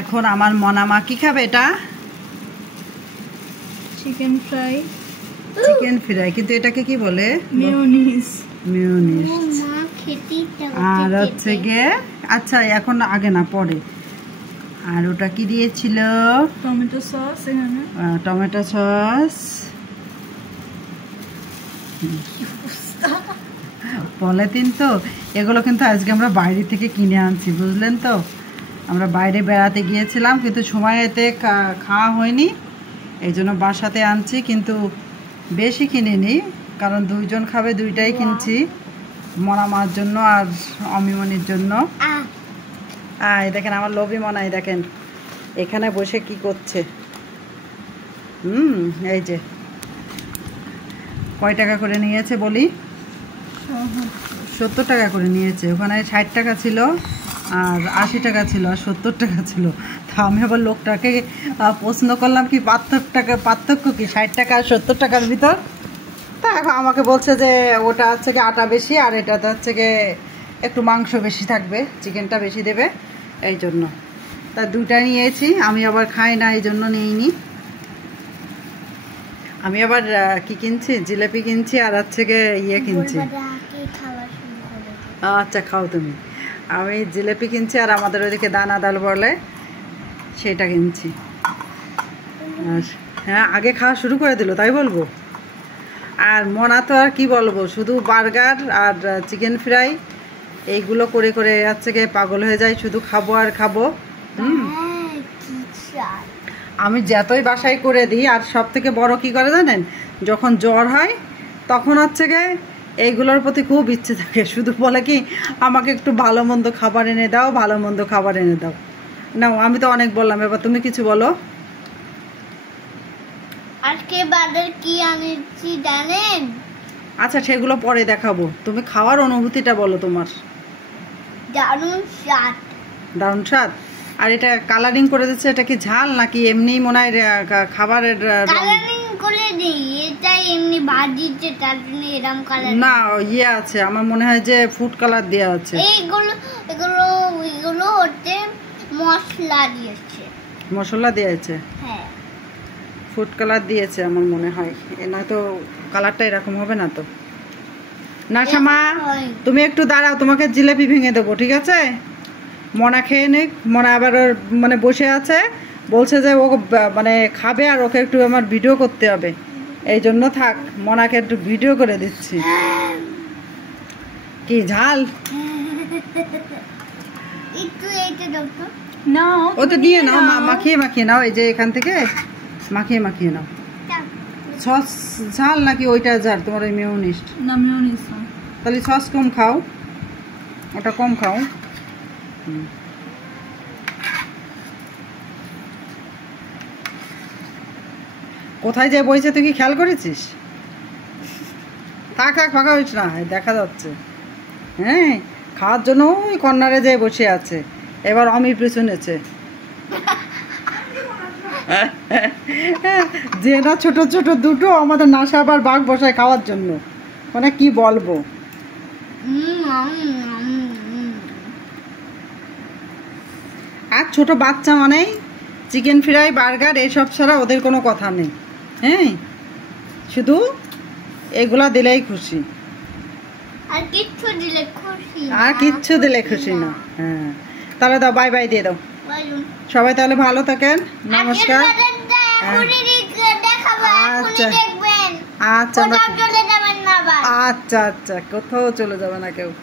এখন আমার মনামা কি খাবে এটা? Chicken fry. চিকেন ফ্রাই, কিন্তু এটাকে কি বলে? মেয়োনিজ। মেয়োনিজ। মা খেতে আর হচ্ছে গিয়ে, আচ্ছা এখন আগে না পরে। আর ওটা কি দিয়েছিল? Tomato sauce. এখানে টমেটো সস, পলিথিন। তো এগুলো কিন্তু আজকে আমরা বাইরে থেকে কিনে আনছি, বুঝলেন তো। আমরা বাইরে বেড়াতে গিয়েছিলাম কিন্তু সময় এতে খাওয়া হয়নি, এই জন্য বাসাতে আনছি। কিন্তু বেশি কিনিনি, কারণ দুইজন খাবে, দুইটাই কিনছি, মনামার জন্য আর অমিমনির জন্য। এই দেখেন আমার লোভি মনাই, দেখেন এখানে বসে কি করছে। এই যে কয় টাকা করে নিয়েছে বলি? 70 টাকা করে নিয়েছে। ওখানে 60 টাকা ছিল, আর 80 টাকা ছিল, আর 70 টাকা ছিল। তা আমি আবার লোকটাকে প্রশ্ন করলাম কি পার্থক্য কি 60 টাকা আর 70 টাকার ভিতর। তা এখন আমাকে বলছে যে ওটা হচ্ছে কি আটা বেশি, আর এটাতে হচ্ছে কি একটু মাংস বেশি থাকবে, চিকেনটা বেশি দেবে, এই জন্য। তা দুইটা নিয়েছি, আমি আবার খাই না এই জন্য নিইনি। আমি আবার কি কিনছি? জিলাপি কিনছি, আর হচ্ছে গিয়ে ইয়ে কিনছি। আচ্ছা খাও তুমি। আমি জিলাপি কিনছি, আর আমাদের ওইদিকে দানাদার বলে সেটা কিনছি। হ্যাঁ, আগে খাওয়া শুরু করে দিল, তাই বলবো। আর মনা তো আর কি বলবো, শুধু বার্গার আর চিকেন ফ্রাই এইগুলো করে করে হচ্ছে গিয়ে পাগল হয়ে যায়, শুধু খাবো আর খাবো। আমি যতই বাসায় করে দিই, আর সব থেকে বড় কি করে জানেন, যখন জ্বর হয় তখন হচ্ছে গিয়ে এইগুলোর প্রতি খুব ইচ্ছে থাকে, শুধু বলে কি আমাকে একটু ভালো মন্দ খাবার এনে দাও, ভালো মন্দ খাবার এনে দাও। না, আমি তো অনেক বললাম, এবার তুমি কিছু বলো। আজকে বাজার কি আনেছি জানেন? আচ্ছা সেগুলো পরে দেখাবো, তুমি খাওয়ার অনুভূতিটা বলো তোমার। দারুণ স্বাদ। দারুণ স্বাদ। আর এটা কালারিং করে দিচ্ছে, এটা কি ঝাল নাকি এমনি মনে হয় খাবারের? কালারিং করে দিই, এটা এমনি ভাজিতে, তার জন্য এরকম কালার। না, ইয়ে আছে, আমার মনে হয় যে ফুড কালার দেওয়া আছে। এগুলো হচ্ছে মশলা দিয়েছে। মশলা দিয়েছে? হ্যাঁ, ফুড কালার দিয়েছে আমার মনে হয়, নয়তো কালারটা এরকম হবে না তো। না শামা, তুমি একটু দাঁড়াও, তোমাকে জিলাপি ভেঙে দেবো, ঠিক আছে? মনা খেয়ে নিক। মনা আবার মানে বসে আছে, বলছে যে ও মানে খাবে, আর ওকে একটু আমার ভিডিও করতে হবে, এই জন্য থাক, মনাকে একটু ভিডিও করে দিচ্ছি। কি ঝাল? একটু এইটা দাও তো। না, ও তো দিয়ে নাও, মাখিয়ে মাখিয়ে নাও, এই যে এখান থেকে মাখিয়ে মাখিয়ে নাও। সস ঝাল নাকি ওইটা ঝাল তোমার ওই মেয়োনিজ? না, মেয়োনিজ। তাহলে সস কম খাও, ওটা কম খাও। কোথায় যে বইছে তুই কি খেয়াল করেছিস? থাক থাক, ফাঁকা হইস না, দেখা যাচ্ছে। হ্যাঁ, খাওয়ার জন্য ওই কর্নারে যে বসে আছে, এবার অমির পিছনেছে। যে না ছোট ছোট দুটো আমাদের নাশা আবার বাঘ বসায় খাওয়ার জন্য, মানে কি বলবো। আর ছোট বাচ্চা মানেই চিকেন ফ্রাই, বার্গার এসব ছাড়া ওদের কোনো কথা নেই। হ্যাঁ, শুধু এগুলা দিলেই খুশি, আর কিচ্ছু দিলে খুশি, আর কিচ্ছু দিলে খুশি না। হ্যাঁ, তাহলে দাও, বাই বাই দিয়ে দাও। সবাই তাহলে ভালো থাকেন, নমস্কার। আচ্ছা আচ্ছা আচ্ছা আচ্ছা, কোথাও চলে যাবে না কেউ।